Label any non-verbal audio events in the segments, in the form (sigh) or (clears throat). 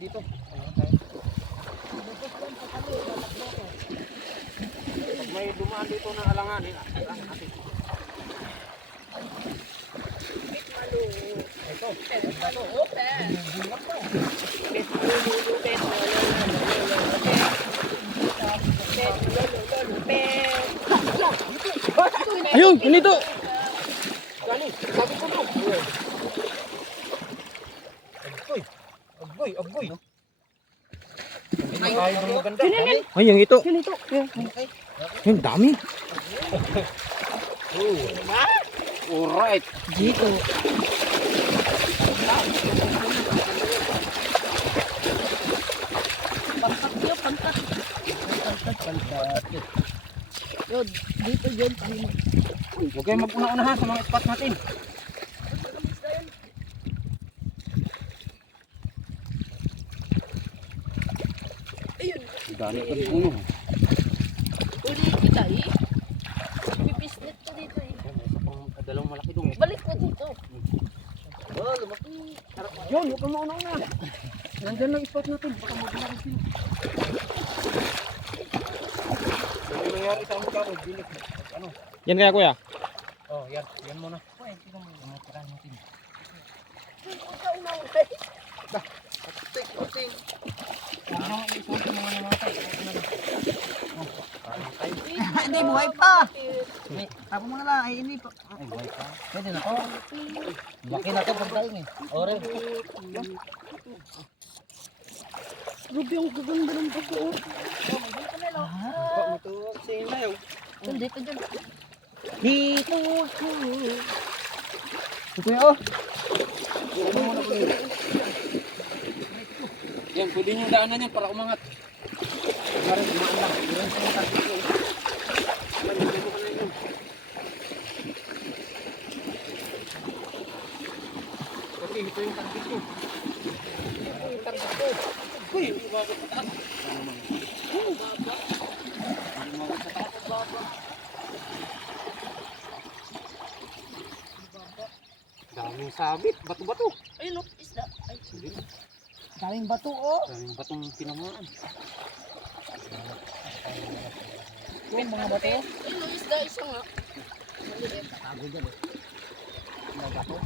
dito. Pag may dumaan dito na alanganin, alangan natin. Ito. Ayun, ganito. Gani, sabi ko to. Agoy. Agoy, agoy. Ay, ay, maganda. Ay, yung ito. Ganito. Yung dami. (laughs) Alright. Dito. Pantat yun, pantat. Pantat, pantat. Yun, dito yun. Huwag kayong mag-una-una ha sa mga spot natin. Dami ka rin uno. uli kita eh. Pipislit ko dito eh. Isa pang dalawang malaki dong. Balik ko dito. Oh, lumaki. Yun, huwag kang mauna-una. Nandyan lang spot natin. Baka mag-una sila. Ano nangyari sa amin kako? Bilik. Ano? Yan kaya kuya. Oh, yan. Yan muna. Pwede, tignan mo. Yung mga tirahan natin. Putik, puting. Huwag nang isuot yung mga Oh. Hindi, buhay pa. Tapos mo na lang, ay ini pa. Ay, buhay pa. Pwede na to. Laki na to pag daing eh. Ore. Ruby, ang gaganda ng bago. Inyo yun. Dito dyan. Dito ako. Ito yun. Ano muna po yun? Yan, pwede nyo daanan yan para umangat. Para umaan lang. Yan ko. Ay, hindi mo ka na yun. Kasi ito yung target ko. Ito yung target ko. Uy, umabot sa taas. Baba. Umabot sa taas. Baba. Daming sabit. Bato-bato. Ayun, look, isda. Ay, Daming bato oh. Daming batong tinamaan. Yung mga bato. ayun, look, isda. Isa nga. Maliit. Tago dyan eh. Mga bato.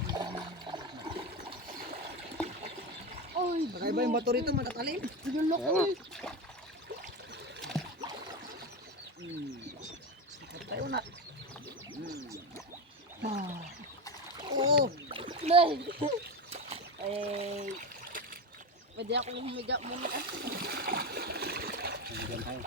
Ay, Kakaiba yung bato rito, matatalim. Yun, look. Kaya nga. Tayo na. Oo. Nay. (laughs) Ay. Pwede akong humiga muna. Nandiyan tayo.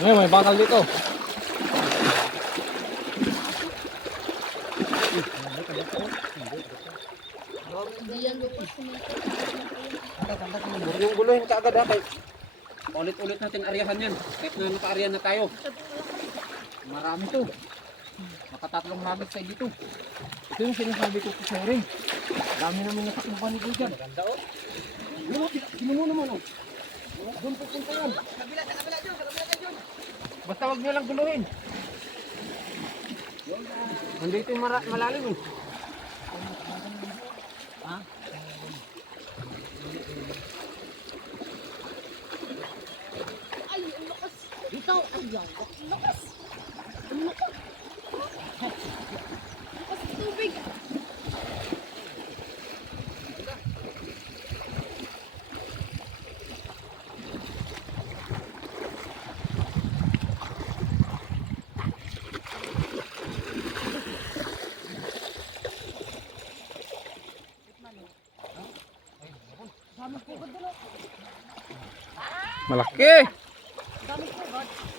Ngayon, may bakal dito. Hindi yan lupas. Huwag guluhin kaagad ha. kay- Ulit-ulit natin aryahan yan. Kahit na naka-aryan na tayo. Marami to. Makatatlong nugget tayo dito. Ito yung sinasabi ko sa rin. Dami naman natakluban ni Kuya. Maganda oh. Yun, sino mo naman oh. Doon pupunta yan. Kabila, sa kabila dyan, sa kabila dyan. Basta wag niyo lang guluhin. Nandito yung malalim eh. Ay, ang lakas. Ang lakas. Ang lakas. Lakas tubig. Malaki. Dami ko, God. oh.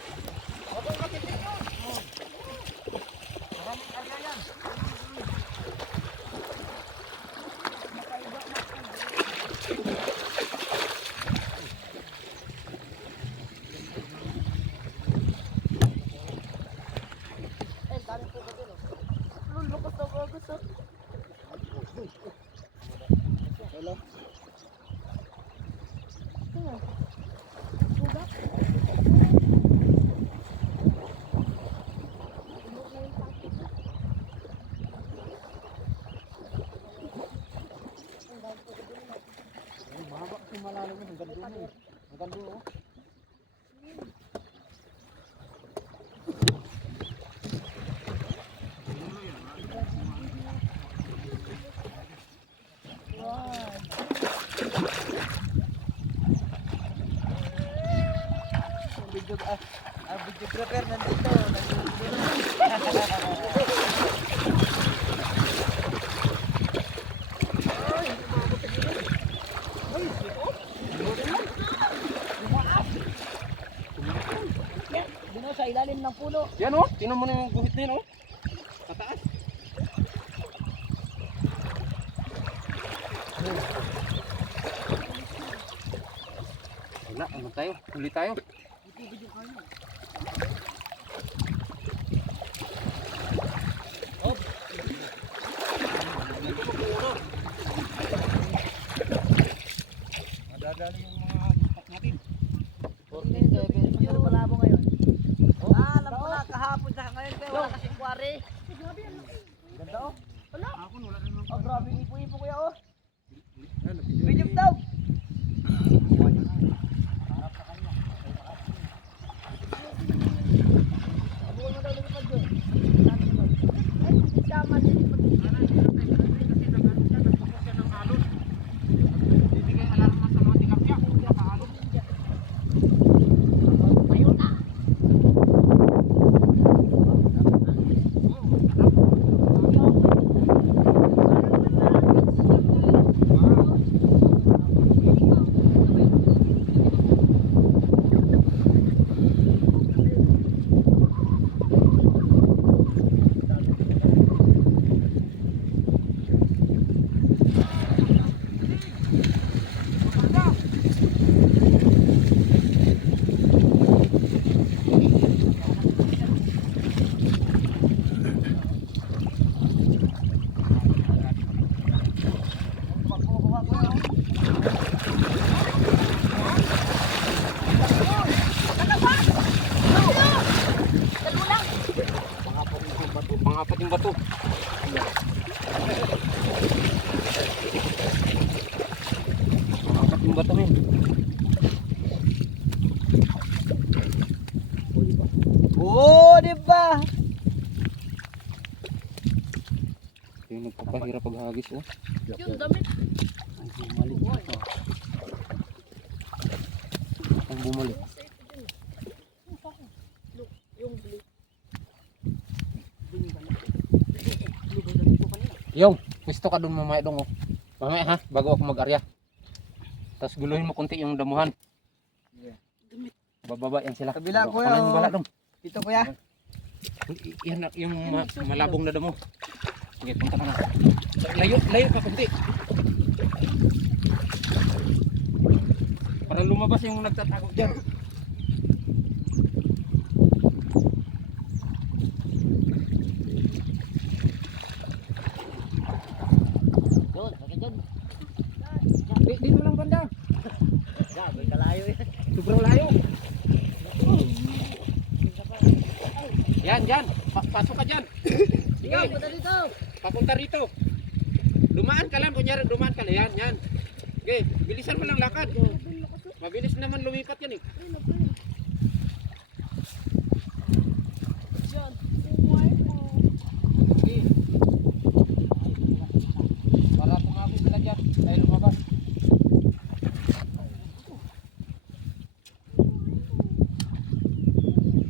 Ito. Buga. Tumok na yung tapos. Mahaba kasi malalim yun. Hanggang dulo eh. Hanggang dulo. oh. Ang video, ah, videographer nandito. Yan, dino sa ilalim ng puno. Yan oh. Tingnan mo na yung guhit na yun oh. Tataas. Wala, ano tayo? Huli tayo. Nadadali yung bato. Pangapat yung bato men. Oo, di ba? Yung nagpapahirap paghagis oh. Yung damit. Ang bumalik. Ang bumalik. Yung, pwesto ka dun mamaya dong oh. Mamaya ha, bago ako mag-arya. Tapos guluhin mo konti yung damuhan. Bababa yan sila. Kabila, kuya, na yung oh. bala dong. Ito kuya. Yan yung ma- malabong na damo. Sige, punta ka na. Layo, layo ka konti. Para lumabas yung nagtatago dyan. Doon, sakit doon. Di, dito lang banda. Grabe, kalayo yan. Sobrang layo. Yan, yan. Pa- pasok ka dyan. Sige, Punta dito. papunta rito. Dumaan ka lang, kunyari dumaan ka lang. Yan, yan. Okay, bilisan mo lang lakad. Mabilis naman lumipat yan eh. Sige. Para tumapit sila dyan. Tayo lumabas.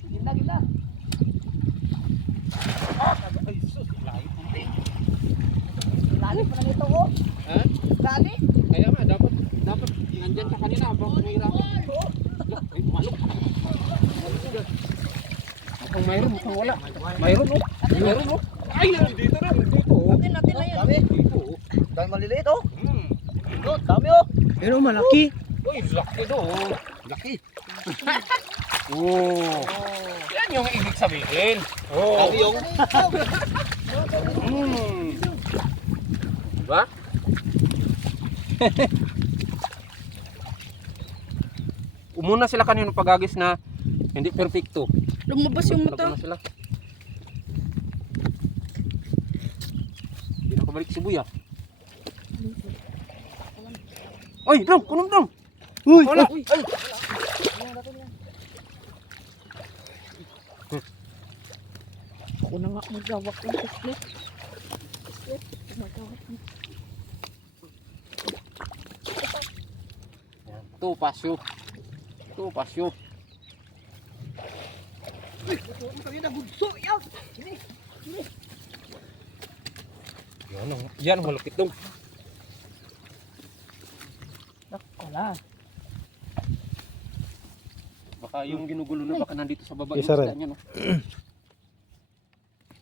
Gitna, gitna. Ay, sus. Layo. Lalim pa na nito oh. Ha? Lalim. Kaya nga, dapat, dapat nandyan ka kanina habang tumihirapan. Ay, malok. Mukhang mayroon, mukhang wala. Mayroon oh. Mayroon oh. Ay, dito na, dito oh. Natin, natin na yan. Dami. Dito oh. Dami maliliit oh. Hmm. Doon, dami oh. Pero malaki. Uy, laki do. Laki. (laughs) oh. Yan yung ibig sabihin. Oh. yung. Hmm. Diba? (laughs) Umuna sila kanino pagagis na hindi perfecto. Lumabas yung mata. na sila. Hindi na kabalik si Buya. Oy, dong, kunong dong. Uy! Wala. Uy! Ay. Ako na nga magawak ng split. Split. Magawak ng Tu pasyo. Tu pasyo. Yan ang, yan ang malupit dong. Wala. Baka yung ginugulo na baka nandito sa baba Isa yung rin. niya, no? (clears throat)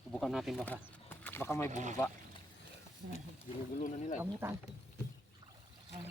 Subukan natin baka. Baka may bumaba. Ginugulo na nila. eh. Kamutan.